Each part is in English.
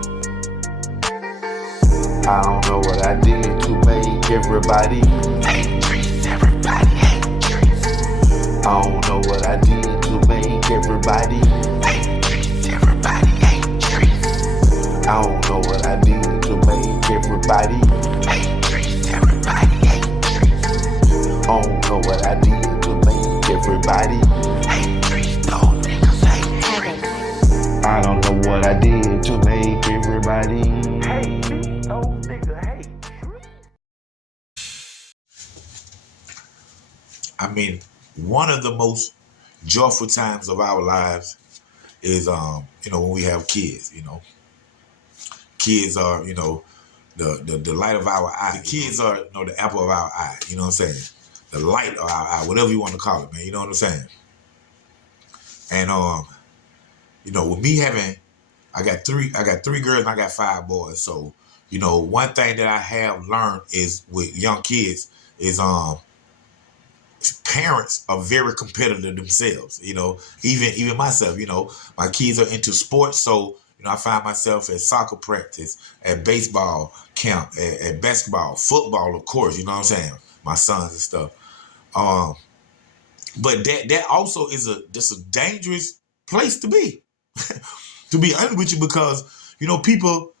I don't know what I did to make everybody hate Trees. Everybody hate Trees. I don't know what I did to make everybody hate Trees. Everybody hate Trees. I don't know what I did to make everybody hate Trees. Everybody hate Trees. I don't know what I did to make everybody hate Trees. Those niggas hate Trees. I don't know what I did to make everybody hate Trees. I mean, one of the most joyful times of our lives is, when we have kids. Kids are, the light of our eye. The kids are, the apple of our eye. You know what I'm saying? The light of our eye, whatever you want to call it, man. You know what I'm saying? And with me having, I got three girls and I got 5 boys. So, one thing that I have learned is with young kids is parents are very competitive themselves. Even myself. My kids are into sports, so I find myself at soccer practice, at baseball camp, at basketball, football, of course. You know what I'm saying? My sons and stuff. But that also is just a dangerous place to be. To be honest with you, because people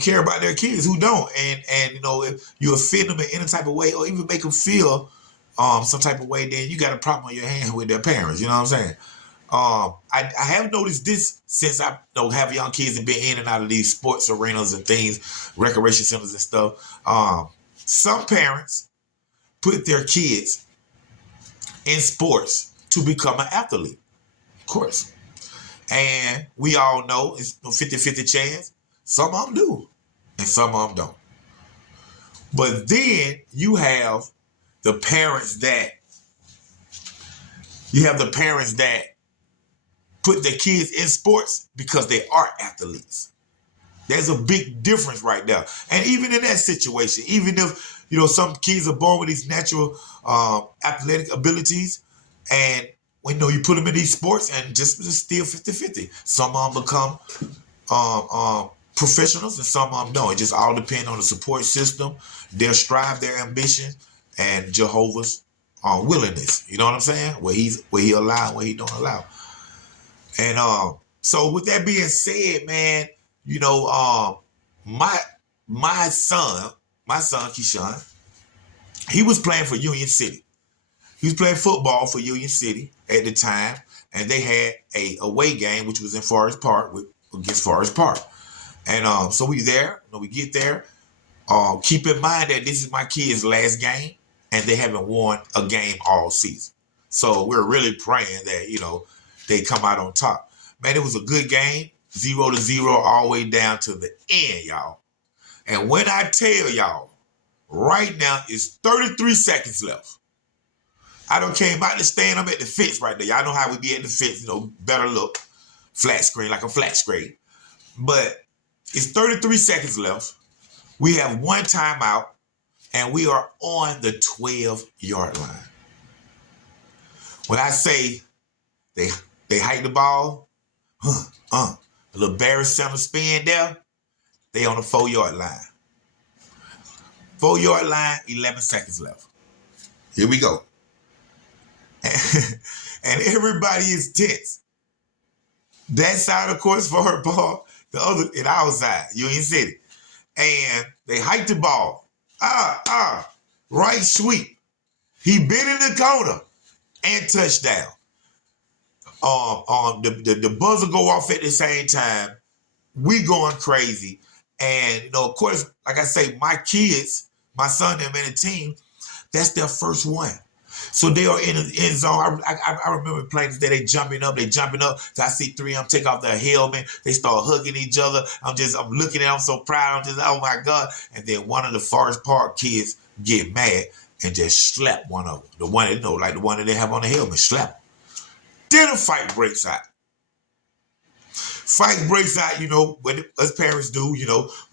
care about their kids who don't, and if you offend them in any type of way or even make them feel some type of way, then you got a problem on your hand with their parents. You know what I'm saying? I have noticed this since I have young kids and been in and out of these sports arenas and things, recreation centers and stuff. Some parents put their kids in sports to become an athlete, of course. And we all know it's a 50-50 chance. Some of them do, and some of them don't. But then you have the parents that put their kids in sports because they are athletes. There's a big difference right there. And even in that situation, even if, some kids are born with these natural athletic abilities, and when you put them in these sports and just still 50-50. Some of them become professionals and some of them don't. It just all depends on the support system, their strive, their ambition, and Jehovah's willingness. You know what I'm saying? Where he allow, where he don't allow. And so with that being said, man, my son Keyshawn, he was playing for Union City. He was playing football for Union City at the time, and they had a away game, which was in Forest Park against Forest Park. And so we there. We get there. Keep in mind that this is my kid's last game, and they haven't won a game all season. So we're really praying that they come out on top. Man, it was a good game, 0-0 all the way down to the end, y'all. And when I tell y'all, right now it's 33 seconds left. I done came out the stand. I'm at the fence right there. Y'all know how we be at the fence, better look. Flat screen, like a flat screen. But it's 33 seconds left. We have one timeout, and we are on the 12-yard line. When I say they hike the ball, a little Barry Sanders spin there, they on the 4-yard line. 4-yard line, 11 seconds left. Here we go. And everybody is tense. That side, of course, for her ball, the other in our side, Union City. And they hiked the ball. Right sweep. He bit in the corner and touchdown. The buzzer go off at the same time. We going crazy. And, of course, like I say, my kids, my son and the team, that's their first one. So they are in the end zone. I remember playing this day, they jumping up. So I see 3 of them take off their helmet. They start hugging each other. I'm looking at them, I'm so proud. I'm just, oh my God. And then one of the Forest Park kids get mad and just slap one of them. The one like the one that they have on the helmet, slap them. Then a fight breaks out. What us parents do, we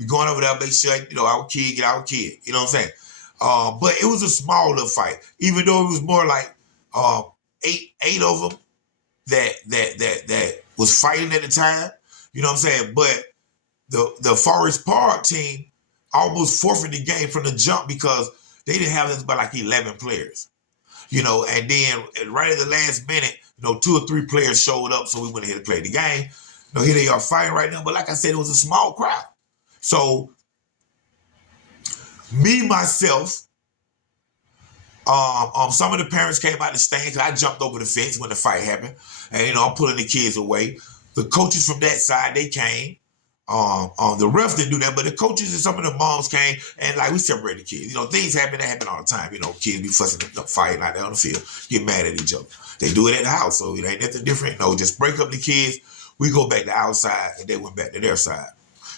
going over there, make sure, our kid get our kid. You know what I'm saying? But it was a small little fight, even though it was more like 8 of them that was fighting at the time. You know what I'm saying? But the Forest Park team almost forfeited the game from the jump because they didn't have this but like 11 players. And then right at the last minute, 2 or 3 players showed up, so we went ahead and played the game. Here they are fighting right now, but like I said, it was a small crowd. So me, myself, some of the parents came out the stands. I jumped over the fence when the fight happened, and I'm pulling the kids away. The coaches from that side, they came. The refs didn't do that, but the coaches and some of the moms came, and like we separated the kids. Things happen that happen all the time. Kids be fussing, fighting out there on the field, get mad at each other. They do it at the house, so it ain't nothing different. Just break up the kids. We go back to outside, and they went back to their side.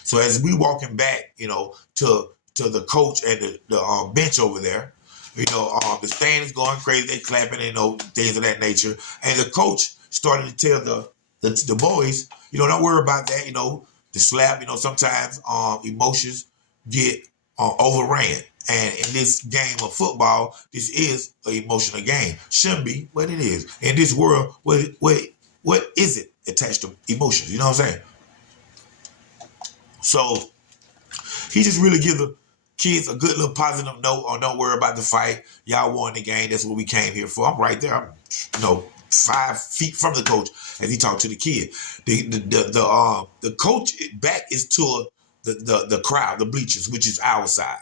So as we walking back, to the coach and the bench over there, the stand is going crazy. They clapping, things of that nature. And the coach started to tell the boys, don't worry about that. The slap, sometimes emotions get overran. And in this game of football, this is an emotional game. Shouldn't be, but it is. In this world, what is it attached to emotions? You know what I'm saying? So he just really give the kids a good little positive note on don't worry about the fight. Y'all won the game. That's what we came here for. I'm right there. I'm 5 feet from the coach as he talked to the kid. The coach back is to the crowd, the bleachers, which is our side,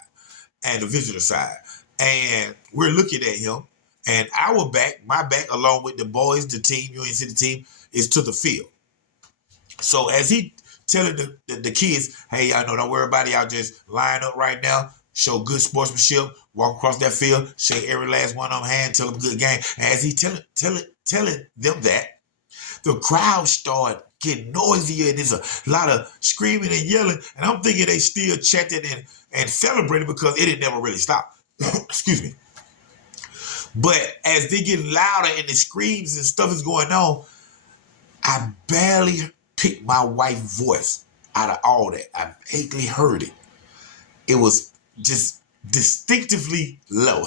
and the visitor side. And we're looking at him, and our back, my back, along with the boys, the team, Union City team, is to the field. So as he telling the kids, hey, don't worry about it. Y'all just line up right now, show good sportsmanship, walk across that field, shake every last one of them hand, tell them good game. And as he telling them that, the crowd started getting noisier, and there's a lot of screaming and yelling. And I'm thinking they still chanting and celebrating because it didn't never really stop. Excuse me. But as they get louder and the screams and stuff is going on, I barely picked my wife's voice out of all that. I vaguely heard it. It was just distinctively low.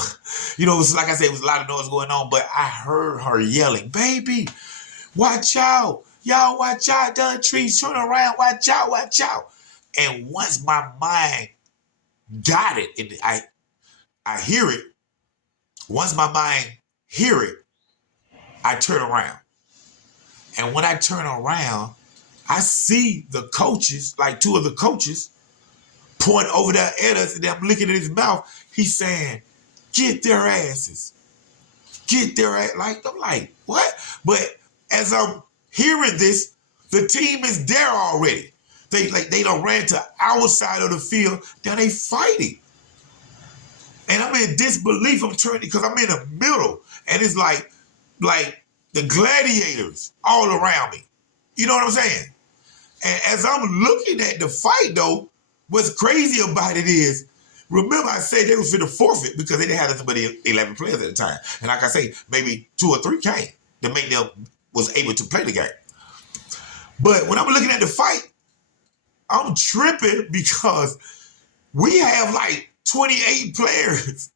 It was like I said, it was a lot of noise going on, but I heard her yelling, baby, watch out. Y'all watch out, Dontrece, turn around, watch out, watch out. And once my mind got it, and I hear it, once my mind hear it, I turn around. And when I turn around, I see the coaches, like 2 of the coaches, pointing over there at us, and I'm looking at his mouth. He's saying, get their asses. Get their ass. I'm like, what? But as I'm hearing this, the team is there already. They done ran to our side of the field. Now they fighting. And I'm in disbelief. I'm turning because I'm in the middle. And it's like the gladiators all around me. You know what I'm saying? And as I'm looking at the fight, though, what's crazy about it is, remember I said they was for the forfeit because they didn't have but 11 players at the time. And like I say, maybe 2 or 3 came to make them was able to play the game. But when I'm looking at the fight, I'm tripping because we have like 28 players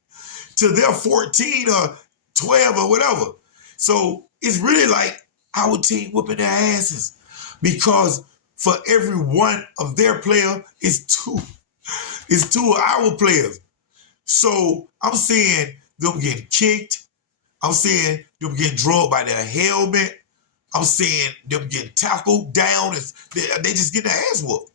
to their 14 or 12 or whatever. So it's really like our team whooping their asses because for every one of their player is 2. It's 2 of our players. So I'm seeing them getting kicked. I'm seeing them getting drugged by their helmet. I'm seeing them getting tackled down. They just get their ass whooped.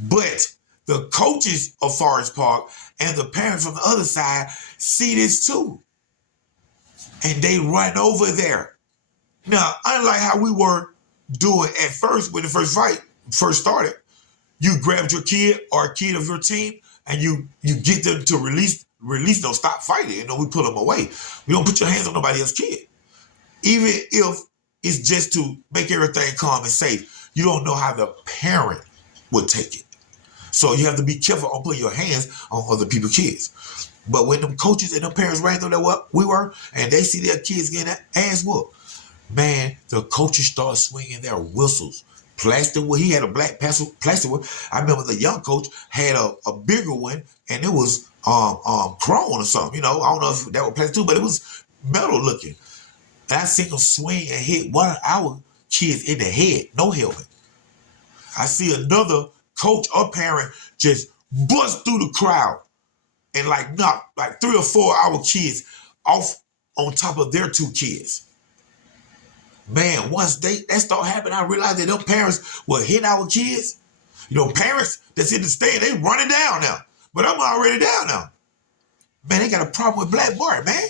But the coaches of Forest Park and the parents from the other side see this too. And they run over there. Now, unlike how we were doing at first, when the first fight first started, you grabbed your kid or a kid of your team and you get them to release, no, stop fighting. We put them away. We don't put your hands on nobody else's kid. Even if it's just to make everything calm and safe, you don't know how the parent would take it. So you have to be careful on putting your hands on other people's kids. But when them coaches and them parents ran through what we were, and they see their kids getting their ass whooped, man, the coaches start swinging their whistles. Plastic wood. He had a black plastic wood. I remember the young coach had a bigger one, and it was chrome or something. I don't know if that was plastic too, but it was metal looking. And I seen him swing and hit one of our kids in the head, no helmet. I see another coach or parent just bust through the crowd and like knock like 3 or 4 of our kids off on top of their 2 kids. Man, once that started happening, I realized that them parents were hitting our kids. You know, parents that's in the stand, they running down now. But I'm already down now. Man, they got a problem with Black Boy, man.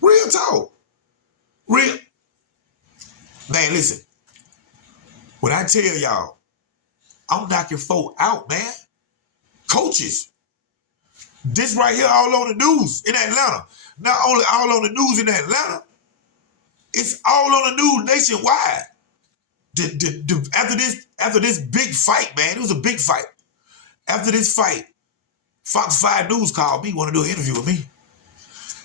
Real talk. Real. Man, listen. When I tell y'all, I'm knocking folk out, man. Coaches. This right here all on the news in Atlanta. Not only all on the news in Atlanta, it's all on the news nationwide. After this big fight, man, it was a big fight. After this fight, Fox 5 News called me, want to do an interview with me.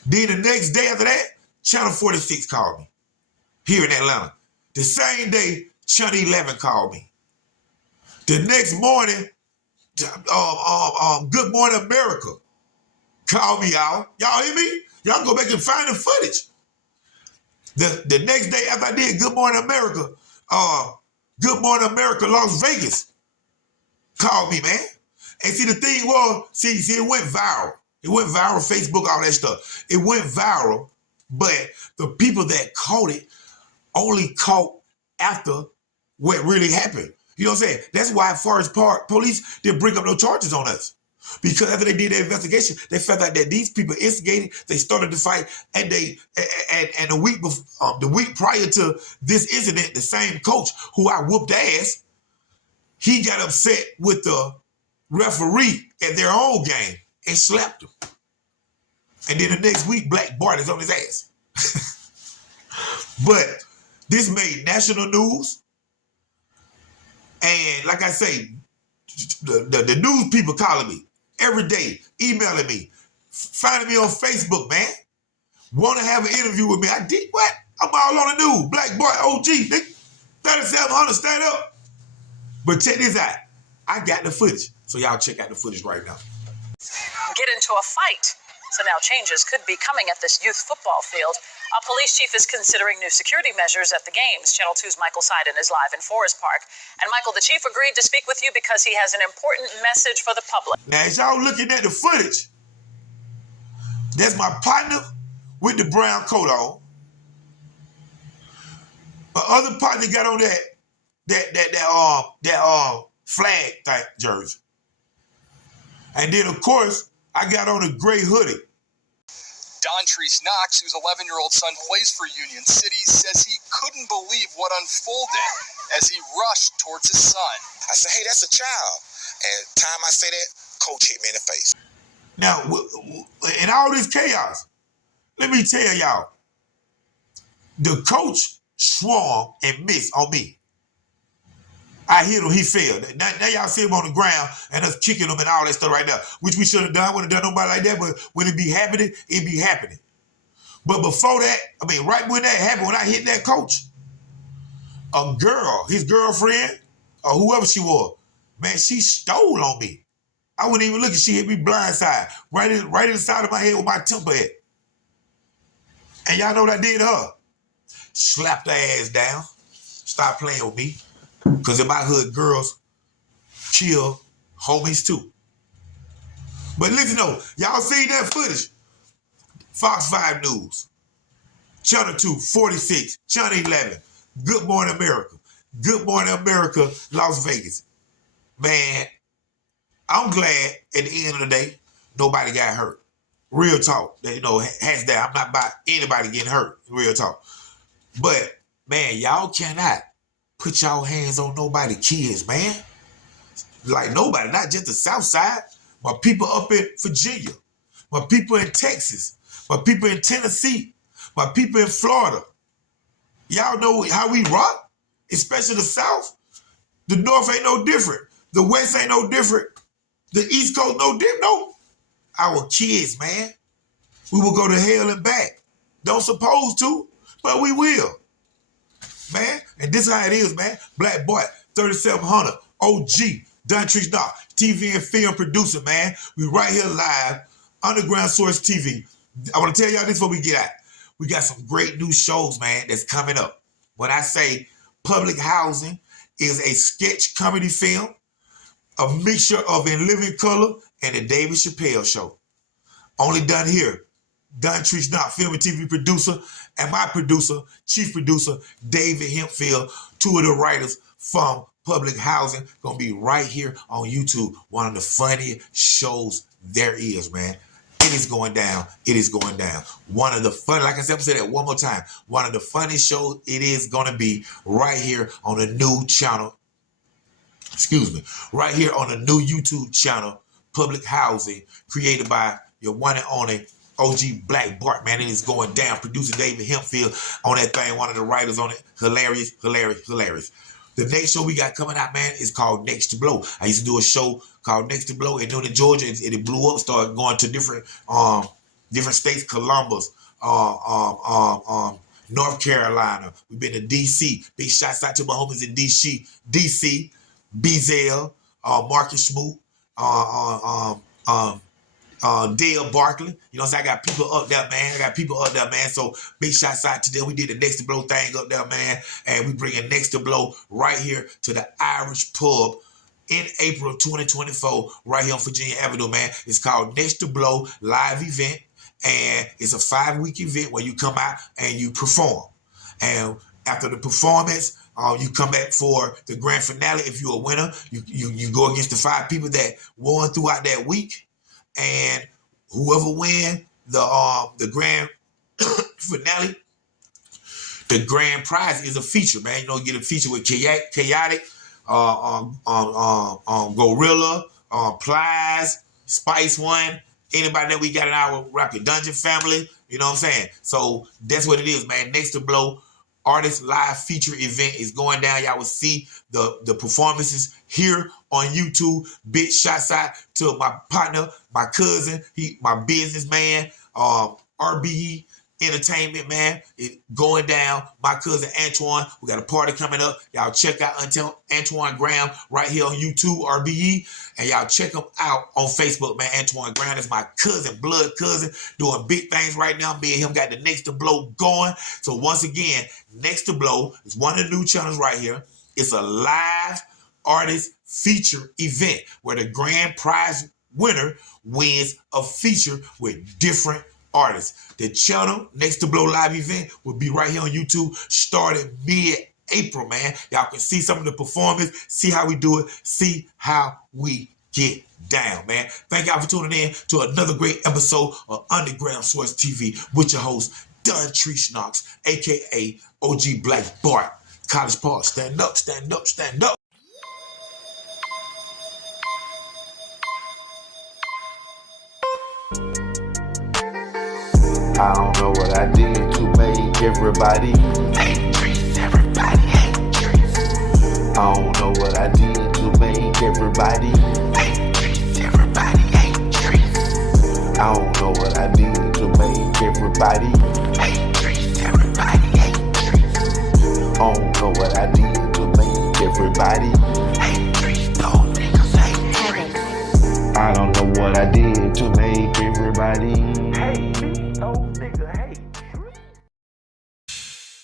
Then the next day after that, Channel 46 called me here in Atlanta. The same day, Channel 11 called me. The next morning, Good Morning America called me, y'all. Y'all hear me? Y'all go back and find the footage. The next day after I did Good Morning America, Good Morning America Las Vegas called me, man. And see, the thing was, see, it went viral. It went viral, Facebook, all that stuff. It went viral, but the people that caught it only caught after what really happened. You know what I'm saying? That's why Forest Park police didn't bring up no charges on us. Because after they did their investigation, they felt like that these people instigated, they started the fight, and the week prior to this incident, the same coach who I whooped ass, he got upset with the referee at their own game and slapped him. And then the next week, Black Bart is on his ass. But this made national news. And like I say, the news people calling me every day, emailing me, finding me on Facebook, man. Want to have an interview with me. I did what? I'm all on the news. Black Boy, OG, 3700, stand up. But check this out. I got the footage. So y'all check out the footage right now. Get into a fight. So now changes could be coming at this youth football field. A police chief is considering new security measures at the games. Channel 2's Michael Seiden is live in Forest Park. And Michael, the chief agreed to speak with you because he has an important message for the public. Now, as y'all looking at the footage, that's my partner with the brown coat on. My other partner got on that flag type jersey. And then, of course, I got on a gray hoodie. Dontrece Knox, whose 11-year-old son plays for Union City, says he couldn't believe what unfolded as he rushed towards his son. I said, hey, that's a child. And time I say that, coach hit me in the face. Now, in all this chaos, let me tell y'all, the coach swung and missed on me. I hit him, he fell. Now y'all see him on the ground and us kicking him and all that stuff right now, which we should have done. Wouldn't have done nobody like that, but when it be happening, it be happening. But before that, I mean, right when that happened, when I hit that coach, a girl, his girlfriend, or whoever she was, man, she stole on me. I wasn't even looking. She hit me blindside, right in the side of my head with my temper at. And y'all know what I did to her? Slapped her ass down. Stop playing with me. Because in my hood, girls kill homies too. But listen though, y'all seen that footage? Fox 5 News, Channel 2, 46, Channel 11, Good Morning America, Good Morning America, Las Vegas. Man, I'm glad at the end of the day, nobody got hurt. Real talk. You know, hands down, I'm not about anybody getting hurt. Real talk. But, man, y'all cannot put y'all hands on nobody kids, man. Like nobody, not just the South Side, but people up in Virginia, my people in Texas, my people in Tennessee, my people in Florida. Y'all know how we rock, especially the South. The North ain't no different. The West ain't no different. The East Coast no different. No. Our kids, man, we will go to hell and back. Don't suppose to, but we will. Man, and this is how it is, man. Black Boy, 3700, OG, Dontrece Knox, TV and film producer, man. We right here live, Underground Source TV. I want to tell y'all this before we get out. We got some great new shows, man, that's coming up. When I say Public Housing is a sketch comedy film, a mixture of In Living Color and the David Chappelle Show. Only done here. Dontrece Knox, film and TV producer, and my producer, chief producer, David Hempfield, two of the writers from Public Housing, gonna be right here on YouTube. One of the funniest shows there is, man. It is going down. It is going down. One of the fun, like I said, I'm gonna say that one more time. One of the funniest shows it is gonna be right here on the new channel. Excuse me, right here on the new YouTube channel, Public Housing, created by your one and only OG Black Bart, man. It is going down. Producer David Hempfield on that thing, one of the writers on it. Hilarious, hilarious, hilarious. The next show we got coming out, man, is called Next to Blow. I used to do a show called Next to Blow in Newnan, Georgia. It blew up, started going to different states, Columbus, North Carolina. We've been to D.C. Big shots out to my homies in D.C., Beazell, Marcus Smoot, Dale Barkley. You know what I'm saying? I got people up there, man. So big shots out to them. We did the Next to Blow thing up there, man. And we bringing Next to Blow right here to the Irish Pub in April 2024, right here on Virginia Avenue, man. It's called Next to Blow Live Event. And it's a 5-week event where you come out and you perform. And after the performance, you come back for the grand finale. If you're a winner, you go against the 5 people that won throughout that week. And whoever win the grand finale, the grand prize is a feature, man. You know, you get a feature with Chaotic, Gorilla, Plies, Spice One, anybody that we got in our Rocket Dungeon family. You know what I'm saying? So that's what it is, man. Next to Blow Artist Live Feature Event is going down. Y'all will see the performances here on YouTube. Big shots out to my partner, my cousin, my businessman, RBE Entertainment, man. It going down. My cousin Antoine. We got a party coming up. Y'all check out Antoine Graham right here on YouTube, RBE. And y'all check him out on Facebook, man. Antoine Graham is my cousin, blood cousin, doing big things right now. Me and him got the Next to Blow going. So once again, Next to Blow is one of the new channels right here. It's a live artist feature event where the grand prize winner wins a feature with different artists. The channel Next to Blow live event will be right here on YouTube starting mid-April, man. Y'all can see some of the performance, see how we do it, see how we get down, man. Thank y'all for tuning in to another great episode of Underground Source TV with your host, Dontrece Knox, a.k.a. OG Black Bart. College Park, stand up, stand up, stand up. I don't know what I did to make everybody hate Trees. Everybody hate Trees. I don't know what I did to make everybody hate Trees. Everybody hate Trees. I don't know what I did to make everybody hate Trees. Everybody hate Trees. I don't know what I did to make everybody hate Trees. Those niggas hate Trees. I don't know what I did to make everybody